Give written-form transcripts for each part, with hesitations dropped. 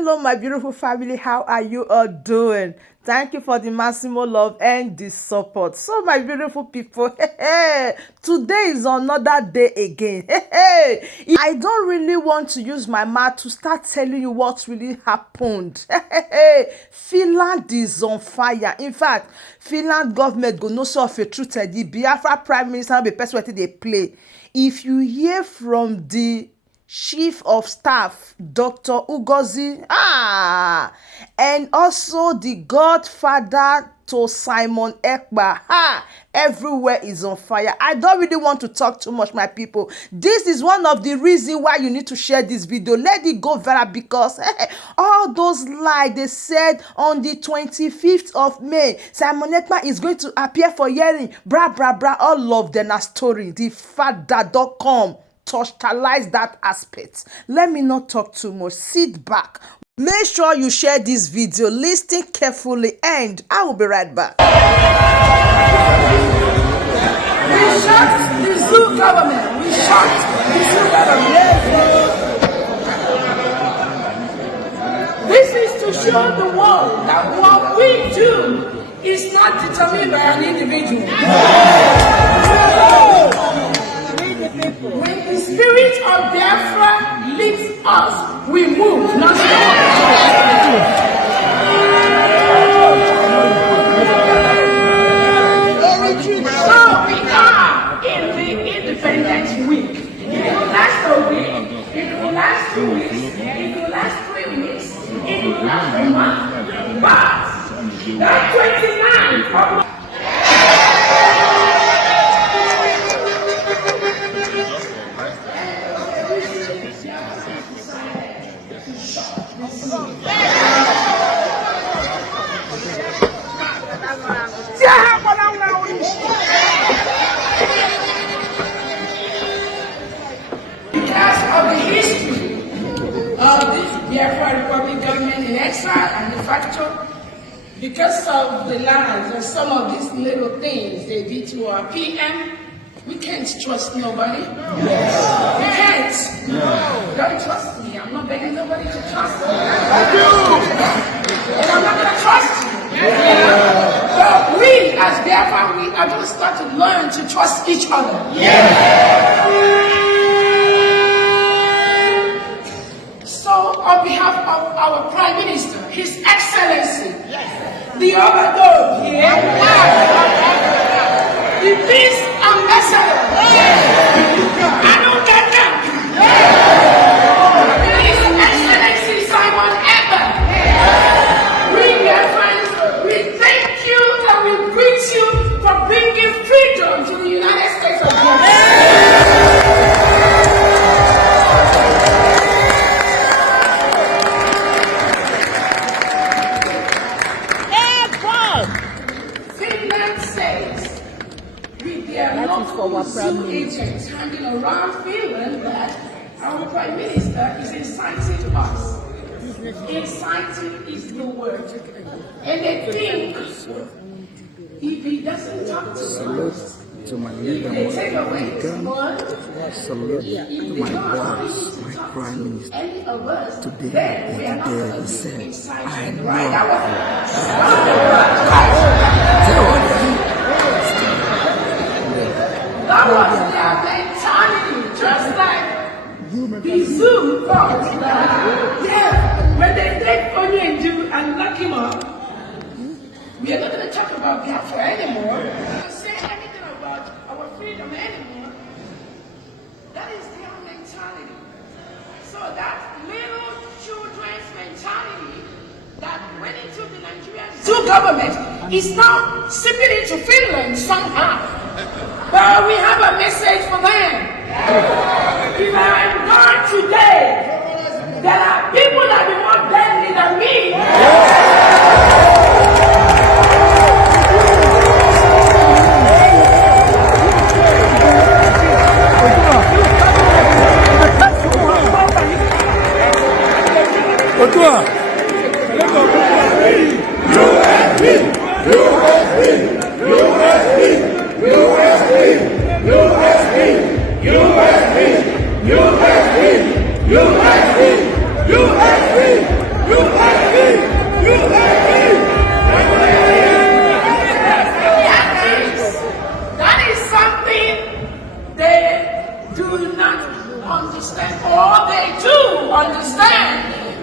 Hello, my beautiful family. How are you all doing? Thank you for the massive love and the support. So, my beautiful people, today is another day again. I don't really want to use my mouth to start telling you what really happened. Finland is on fire. In fact, Finland government go no sort of a truth. The Biafra Prime Minister be person wey they play. If you hear from the Chief of Staff, Dr. Ngozi, and also the godfather to Simon Ekpa, everywhere is on fire. I don't really want to talk too much, my people. This is one of the reasons why you need to share this video. Let it go viral because all those lies they said on the 25th of May, Simon Ekpa is going to appear for hearing, bra, bra, bra, all of them are story. The father.com totalize that aspect. Let me not talk too much. Sit back. Make sure you share this video. Listen carefully and I will be right back. We shot the zoo government. We shot the zoo government. This is to show the world that what we do is not determined by an individual. When the spirit of Biafra leads us, we move, not So we are in the Independence Week. It will last a week, it will last 2 weeks, it will last 3 weeks, it will last a month. But that 29th of Biafra Republic government in exile and de facto, because of the lies and some of these little things they did to our PM, we can't trust nobody. Yes. We can't. No. Don't trust me. I'm not begging nobody to trust me. I do. And I'm not going to trust you. Yeah. But we, as Biafra, we are going to start to learn to trust each other. Yeah. So, on behalf of our Prime Minister, His Excellency, the Overlord, the Peace Ambassador, I don't get them. His Excellency Simon Ekpa, we, dear friends, we thank you and we greet you for bringing freedom to the United States of America. Our Prime Minister hanging around Finland that our Prime Minister is inciting us. Inciting is the word. And they think if he doesn't talk to us, if they take away his word, if my boss, my Prime Minister, any of us, today, we are not going to be inciting, right? That was their mentality, just like the zoo thought that, when they take Onyendu and lock him up, we are not going to talk about Biafra anymore. We are not going to say anything about our freedom anymore. That is their mentality. So that little children's mentality that went into the Nigerian zoo government is now seeping into Finland somehow. But we have a message for them. If I am gone today, there are people that are more deadly than me.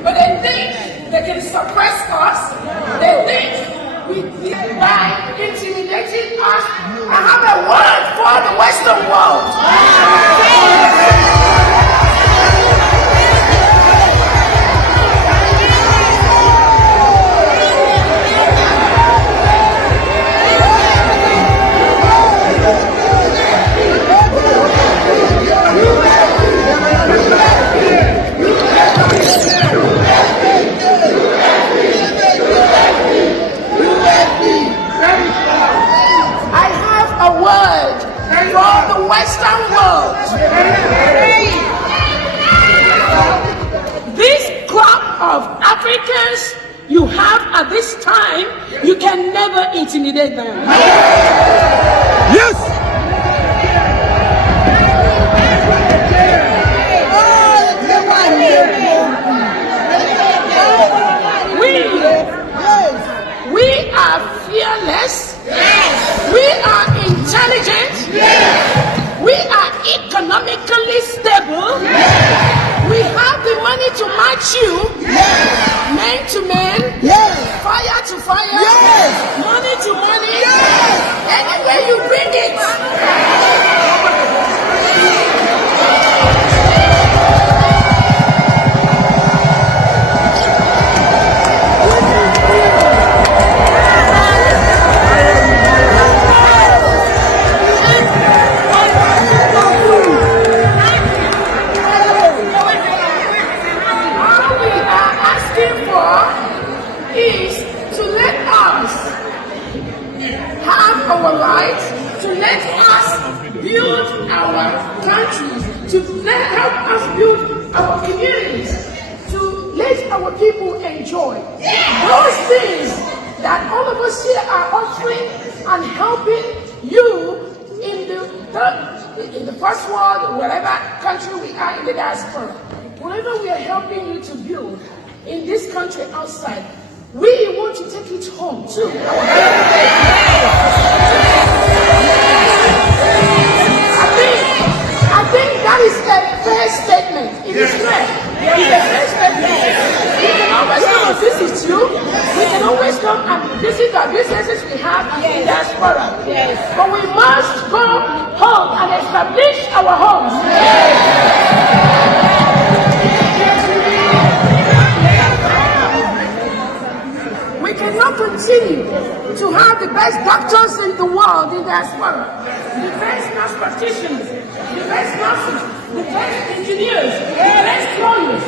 But they think they can suppress us. They think by intimidating us. I have a word for the Western world. Western world. This crop of Africans you have at this time, you can never intimidate them. Yes! We are fearless. We are intelligent. We are economically stable. We have the money to match you. Men to men. Fire to fire. Money to money. Anywhere you bring it. Our rights, to let us build our countries, to help us build our communities, to let our people enjoy those things that all of us here are offering and helping you in the first world, wherever country we are in the diaspora. Whatever we are helping you to build in this country outside, we want to take it home too. I think that is a fair statement. It is fair. It is a fair statement. We can always come and visit you. We can always come and visit our businesses we have in diaspora. But we must go home and establish our homes. We cannot continue to have the best doctors in the world in diaspora, the best nurse practitioners, the best nurses, the best engineers, the best lawyers,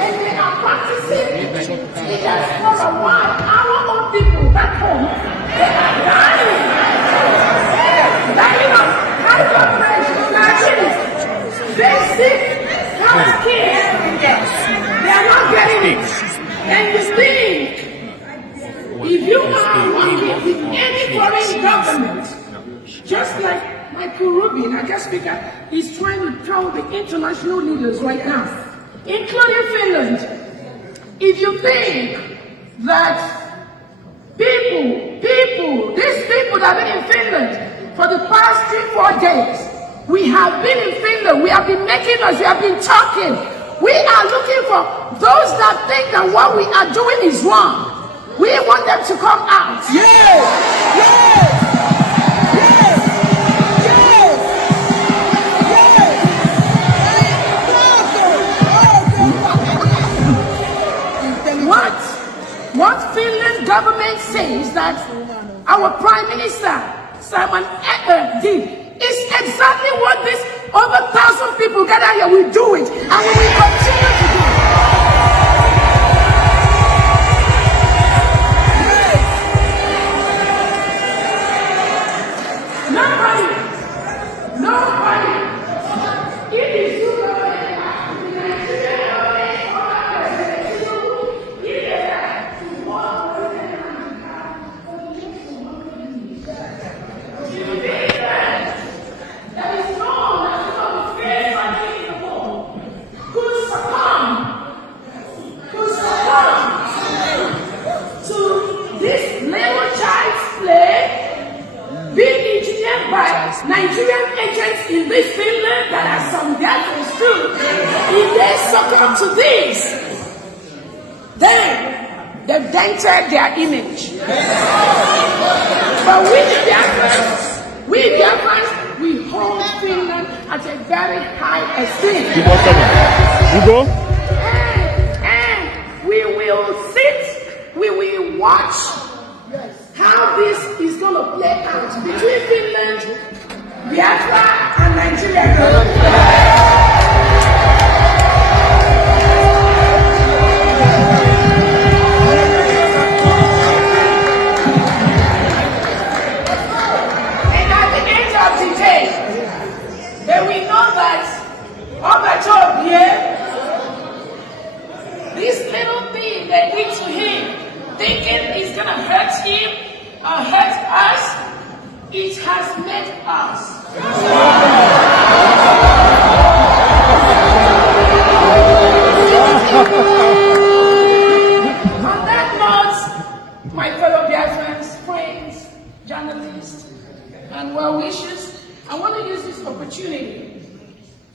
and they are practicing in diaspora while our own people back home, they are dying of high blood pressure, diabetes, basic health care. They are not getting it. And you think, if you are working with any foreign government, just like Michael Rubin, our guest speaker, is trying to tell the international leaders right now, including Finland, if you think that these people that have been in Finland for the past 3-4 days, we have been in Finland, we have been making us, we have been talking. We are looking for those that think that what we are doing is wrong. We want them to come out. What Finland government says that our Prime Minister Simon did is exactly what this over 1,000 people gathered here will do it, and we will continue to do it. Nigerian agents in this Finland that are some gadgets too. If they succumb to this, dented their image. But we Biafrans, we hold Finland at a very high esteem. You go? And we will sit, we will watch how this is going to play out between Finland, Biafra, and Nigeria. Then we know that this little thing they did to him, thinking it's gonna hurt him or hurt us, it has made us. On that note, my fellow Biafrans, friends, journalists, and well-wishers, I want to use this opportunity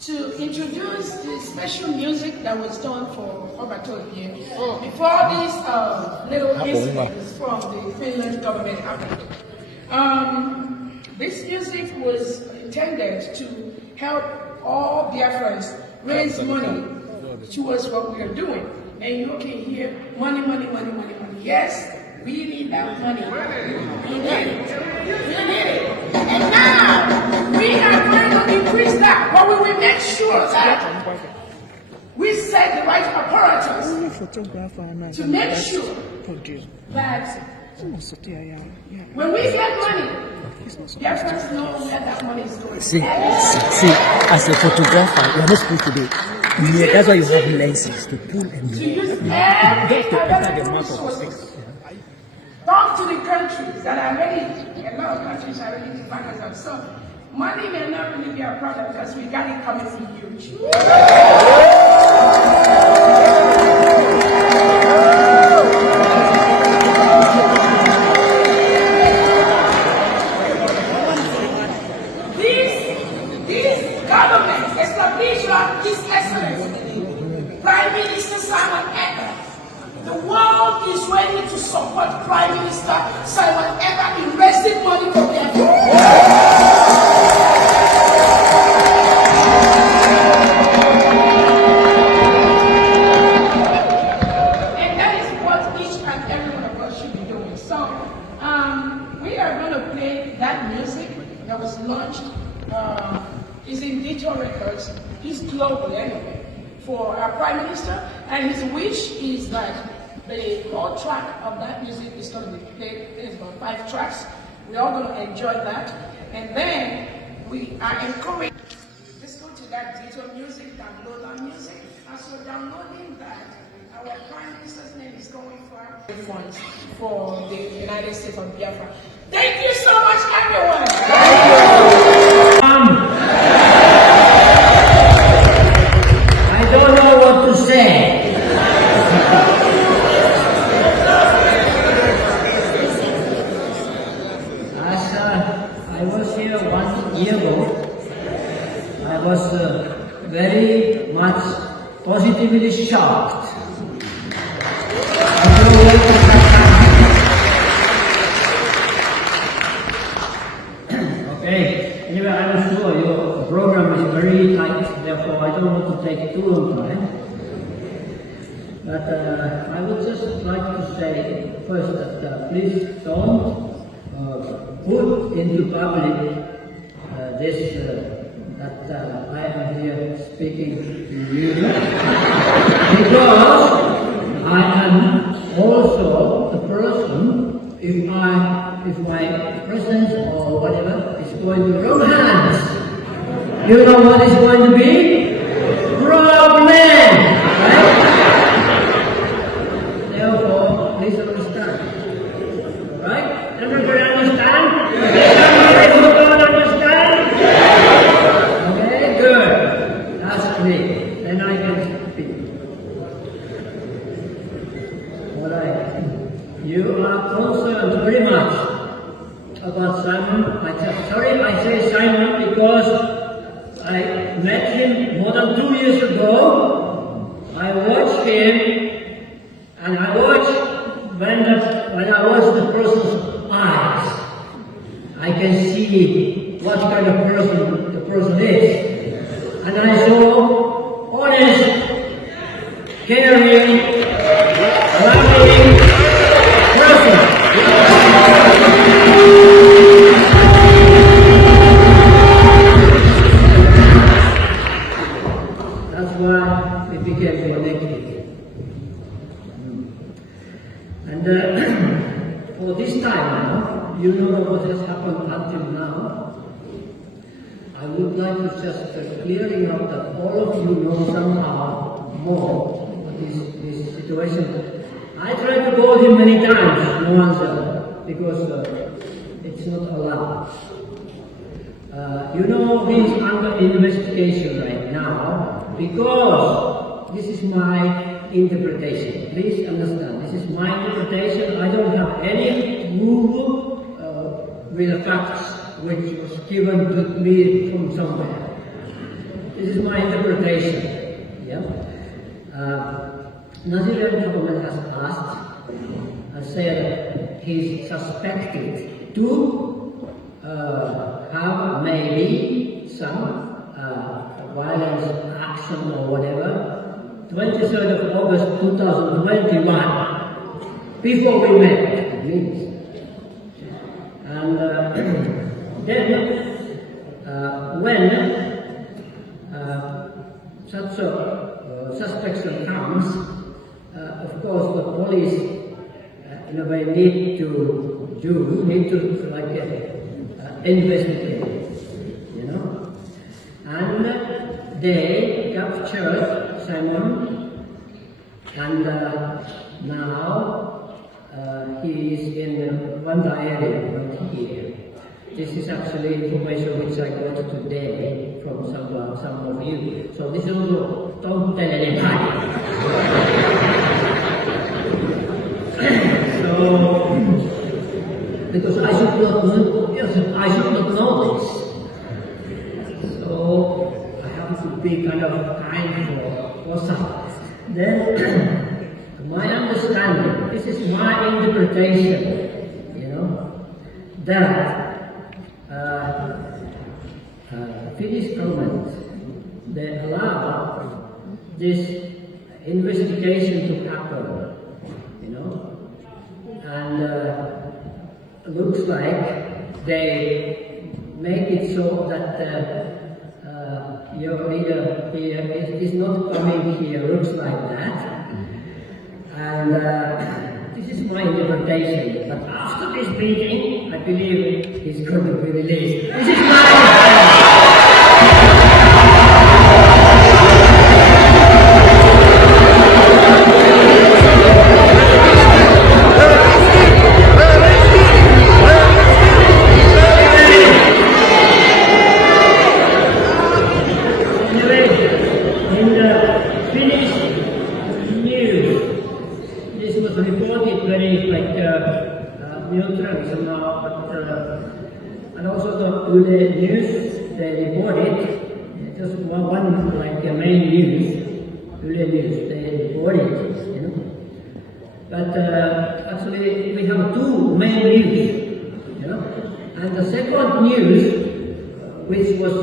to introduce the special music that was done for Obatobie before this little incident from the Finland government happened. This music was intended to help all Biafrans raise money towards what we are doing. And you can hear money, money, money, money, money. Yes, we need that money. We need it. We need it. And now, we are going to increase that, but we will make sure that we set the right apparatus to make sure that when we get money, Biafrans know where that money is going. See, as a photographer, you are not supposed to do it. That's why you have lenses to pull and to use every available resources. Talk to the countries that are ready. A lot of countries are ready to back us up. So money may not really be a problem because we got it coming from huge. These governments established His Excellency, Prime Minister Simon and the world is ready to support Prime Minister Simon Ekpa investing money for their and that is what each and every one of us should be doing. So we are going to play that music that was launched. Is in Døwñ Records. He's global anyway for our Prime Minister, and his wish is that the whole track of that music is going to be played. There's about 5 tracks. We're all going to enjoy that. And then we are encouraged. Let's go to that Døwñ music, download that music. As we're downloading that, our Prime Minister's name is going for the United States of Biafra. Thank you so much, everyone. I don't know what to say. As I was here 1 year ago, I was very much positively shocked. Okay, anyway, I'm sure your program is very tight, therefore I don't want to take too long time. But I would just like to say first that please don't put into public this that I am here speaking to you because I am also the person, if my presence or whatever is going to wrong hands, you know what is going to be? Problem! Right? Therefore, please understand. Right? Everybody understand? Everybody who don't understand? Okay, good. That's clear. Then I can speak. Alright. You are concerned very much about Simon. Sorry, I say Simon because I met him more than 2 years ago. I watched him, and I watched when person's eyes, I can see what kind of person the person is. And I saw honest, caring, loving person. That's why we became connected. And for this time now, you know what has happened until now. I would like to just clearing up that all of you know somehow more of this situation. I tried to call him many times, no answer, because it's not allowed. You know, he's under investigation right now because this is my interpretation. Please understand, this is my interpretation. I don't have any proof with facts which was given to me from somewhere. This is my interpretation. Yeah. Nigerian government has asked and said he's suspected to have maybe some violence action or whatever. 23rd of August 2021, before we met, means. And then when such a suspicion comes, of course the police in a way need to investigate, you know. And they captured Simon, and now he is in Rwanda area, not here. This is actually information which I got today from some of you. So this is also, don't tell anybody. So, because I should not know this. So I have to be kind of kind for some. Then, to my understanding, this is my interpretation, you know, that Finnish government, they allow this investigation to happen, you know, and looks like they make it so that your leader here is not coming here, looks like that, and this is my interpretation, but after this meeting, I believe he's going to be released. This is my and also the news, they reported, just one like main news, they reported, you know. But actually we have two main news, you know. And the second news, which was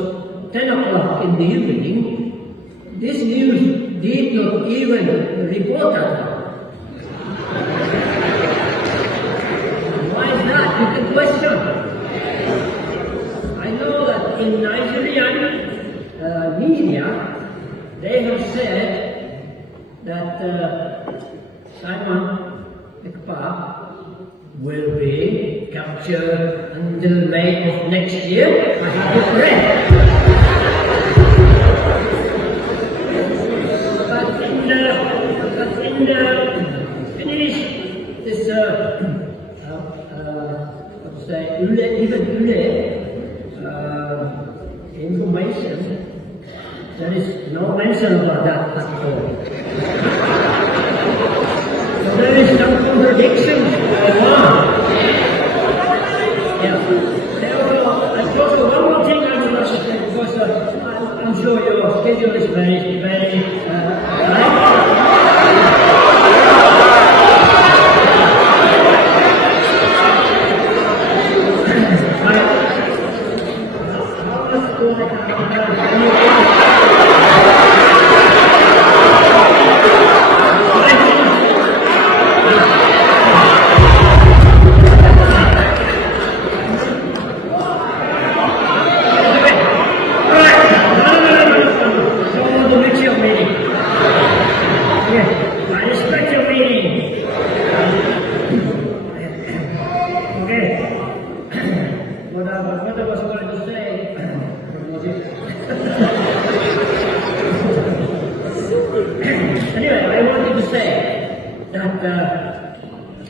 10 o'clock in the evening, this news did not even report that. Why is that? You can question. I know that in Nigerian media, they have said that Simon Ekpa will be captured until May of next year. I have it read. But in the Finnish, this information, there is no mention about that at all. So there is some contradiction going on. Yeah. And also one more thing I would like to say, because I'm sure your schedule is very tight.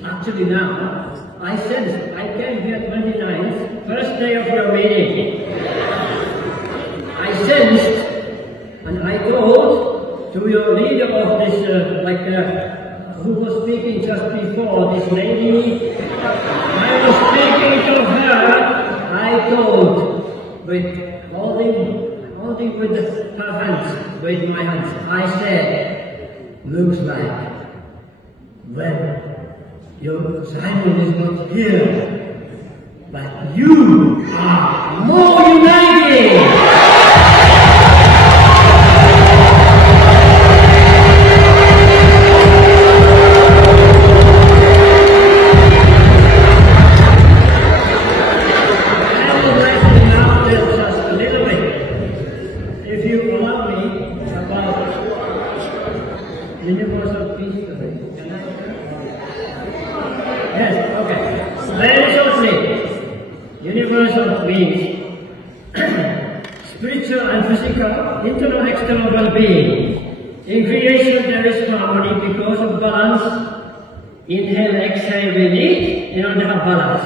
actually now, I sense I came here 29th, first day of your meeting. I sensed, and I told to your leader of this, who was speaking just before, this lady, I was speaking to her, I told, with holding with her hands, with my hands, I said, looks like, well, your Simon is not here, but you are more united! Universal peace. Yes, okay. Very shortly. Universal means spiritual and physical, internal, external well-being. In creation there is harmony because of balance. Inhale, exhale, we need in order to have balance.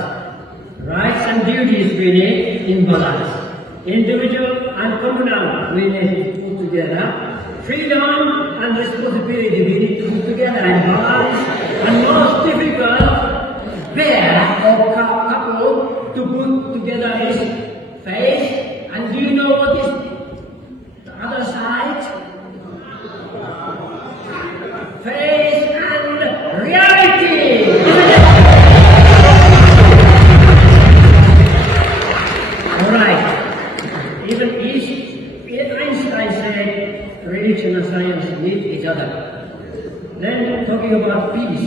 Rights and duties we need in balance. Individual and communal we need to put together. Freedom and responsibility we need to put together and balance. And most difficult pair or couple to put together is faith. And do you know what is the other side? Faith and reality. Alright. Even Einstein said religion and science need each other. Then talking about peace.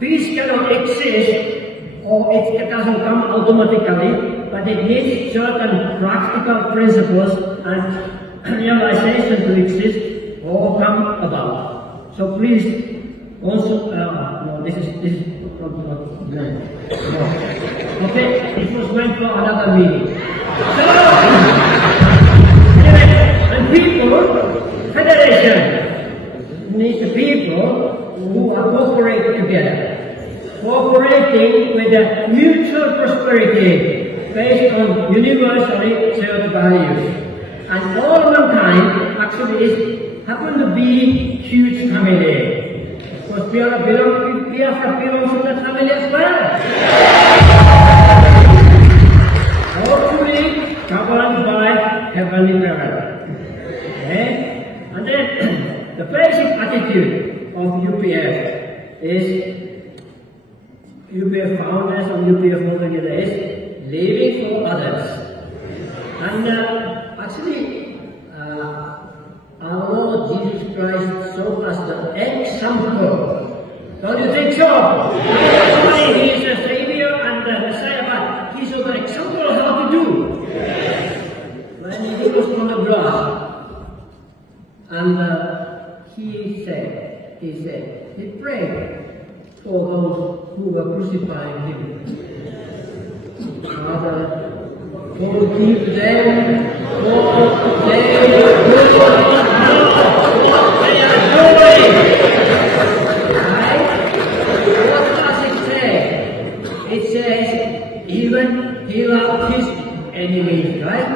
Peace cannot exist or it doesn't come automatically, but it needs certain practical principles and realization to exist or come about. So please also, no, this is from no. Okay, it was meant for another meeting. And people, federation needs the people who are cooperating together, cooperating with a mutual prosperity based on universally shared values. And all mankind actually happen to be huge family. Because we are belongs to that family as well. Hopefully governed by Heavenly Parent. Okay? And then the basic attitude of UPF is UPF founders of UPF altogether is living for others. And actually, our Lord Jesus Christ showed us the example. Don't you think so? He is the Savior and the Messiah, but he showed the example of how to do. When he was on the cross, and he prayed for those who were crucifying him. Father, forgive them, for they do not know what they are doing. Right? What does it say? It says, even he loved his enemies, right?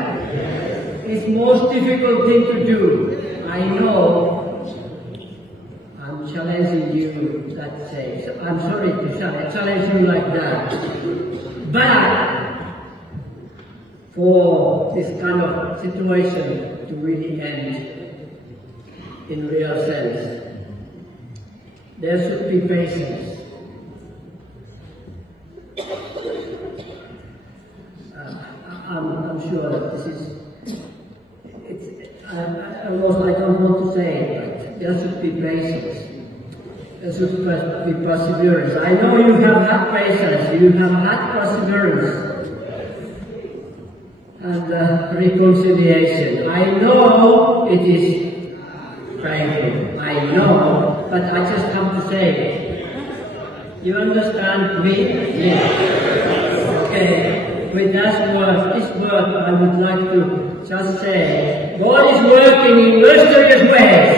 It's most difficult thing to do. I know I'm challenging you that says, I'm sorry to challenge you like that. But for this kind of situation to really end in real sense, there should be patience. I'm sure that this is, I don't want to say it, but there should be patience. There should be perseverance. I know you have had patience, you have had perseverance. And reconciliation. I know it is painful. I know, but I just have to say it. You understand me? Yes. Okay. With this word, I would like to just say, God is working in mysterious ways.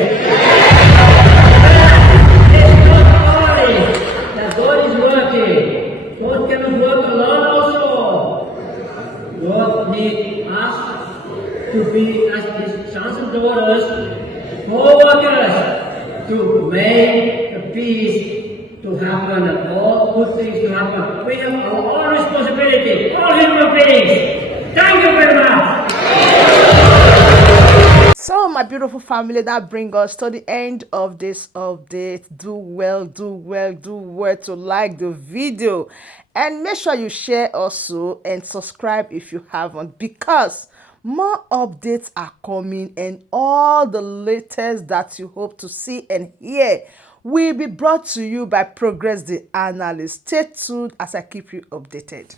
It's not only make the peace to happen and all good things to happen. We have our own responsibility, all human beings. Thank you very much. So my beautiful family, that brings us to the end of this update. Do well to like the video, and make sure you share also, and subscribe if you haven't, because more updates are coming, and all the latest that you hope to see and hear will be brought to you by Progress the Analyst. Stay tuned as I keep you updated.